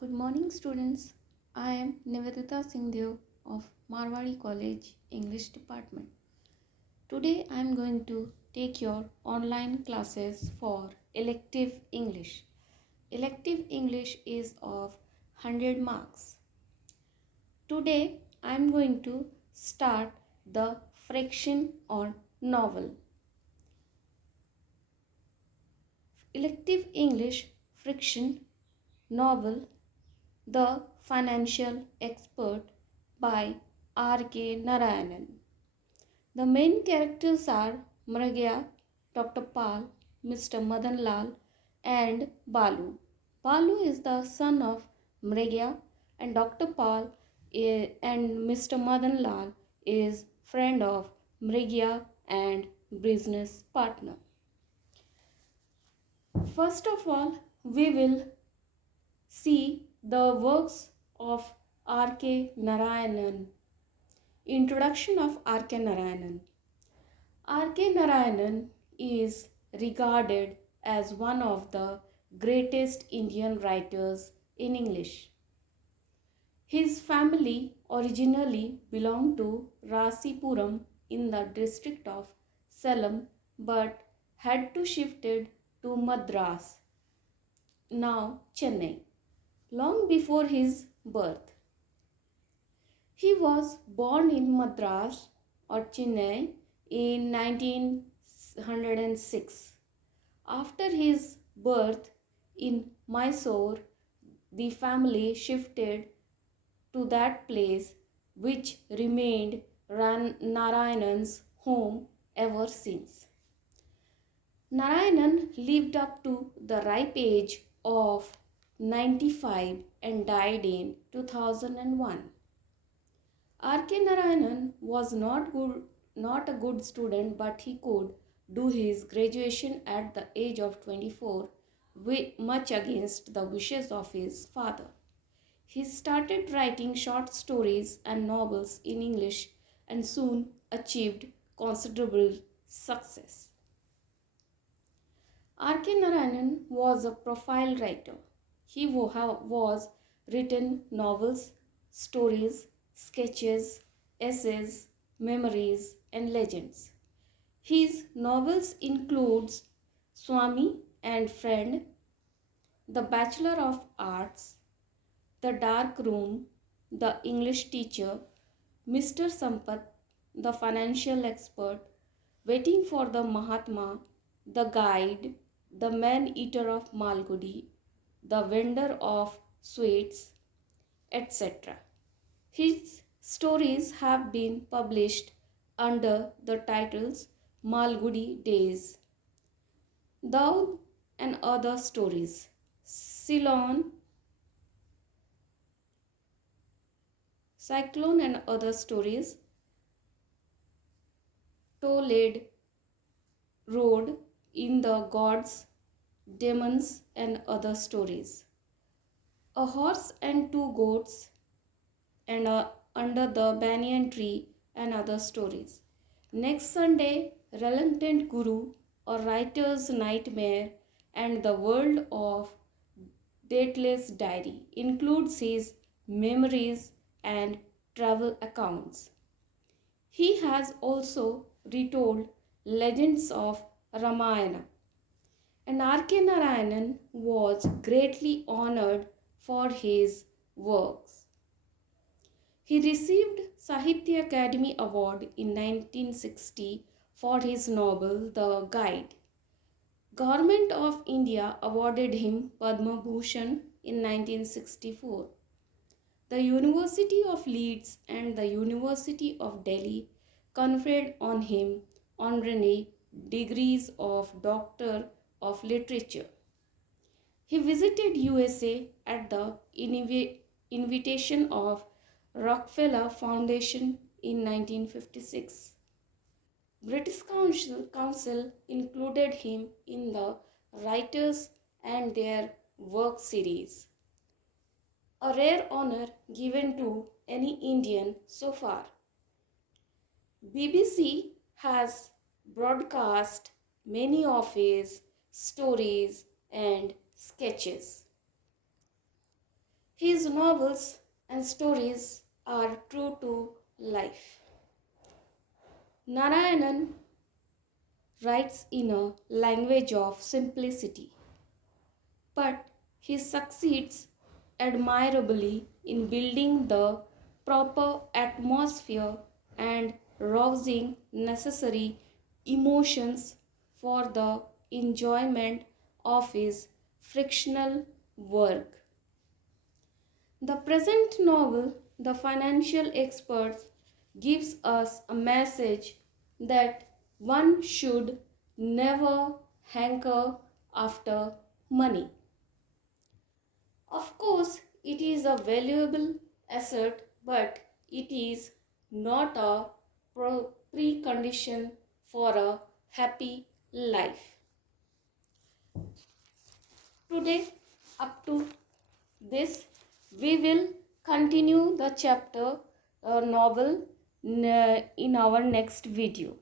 Good morning, students. I am Nivedita Singh of Marwari College English Department. Today I am going to take your online classes for Elective English. Elective English is of 100 marks. Today I am going to start the fraction on novel. Elective English friction novel The Financial Expert by RK Narayan. The main characters are Mragya, Dr. Pal, Mr. Madan Lal, and Balu. Balu is the son of Mragya, and Dr. Pal and Mr. Madan Lal is friend of Mragya and business partner. First of all, we will see the works of RK Narayan. Introduction of RK Narayan. RK Narayan is regarded as one of the greatest Indian writers in English. His family originally belonged to Rasipuram in the district of Salem but had to shifted to Madras, now Chennai, long before his birth. He was born in Madras or Chennai in 1906. After his birth in Mysore, the family shifted to that place, which remained Narayanan's home ever since. Narayanan lived up to the ripe age of 95 and died in 2001. RK Narayanan was not a good student, but he could do his graduation at the age of 24, much against the wishes of his father. He started writing short stories and novels in English and soon achieved considerable success. RK Narayanan was a profile writer. He was written novels, stories, sketches, essays, memories, and legends. His novels includes Swami and Friend, The Bachelor of Arts, The Dark Room, The English Teacher, Mr. Sampath, The Financial Expert, Waiting for the Mahatma, The Guide, The Man-Eater of Malgudi, The Vendor of Sweets, etc. His stories have been published under the titles Malgudi Days, Daud and Other Stories, Ceylon, Cyclone and Other Stories, Tollade Road, In the Gods, Demons and Other Stories, A Horse and Two Goats, and Under the Banyan Tree and Other Stories. Next Sunday, Reluctant Guru, A Writer's Nightmare, and The World of Dateless Diary includes his memories and travel accounts. He has also retold legends of Ramayana, and RK Narayanan was greatly honored for his works. He received Sahitya Academy Award in 1960 for his novel The Guide. Government of India awarded him Padma Bhushan in 1964. The University of Leeds and the University of Delhi conferred on him honorary degrees of Doctor of Literature. He visited USA at the invitation of Rockefeller Foundation in 1956. British Council included him in the Writers and Their Work series, a rare honor given to any Indian so far. BBC has broadcast many of his stories and sketches. His novels and stories are true to life. Narayanan writes in a language of simplicity, but he succeeds admirably in building the proper atmosphere and rousing necessary emotions for the enjoyment of his fictional work. The present novel, The Financial Expert, gives us a message that one should never hanker after money. Of course, it is a valuable asset, but it is not a precondition for a happy life. Today, up to this, we will continue the chapter novel in our next video.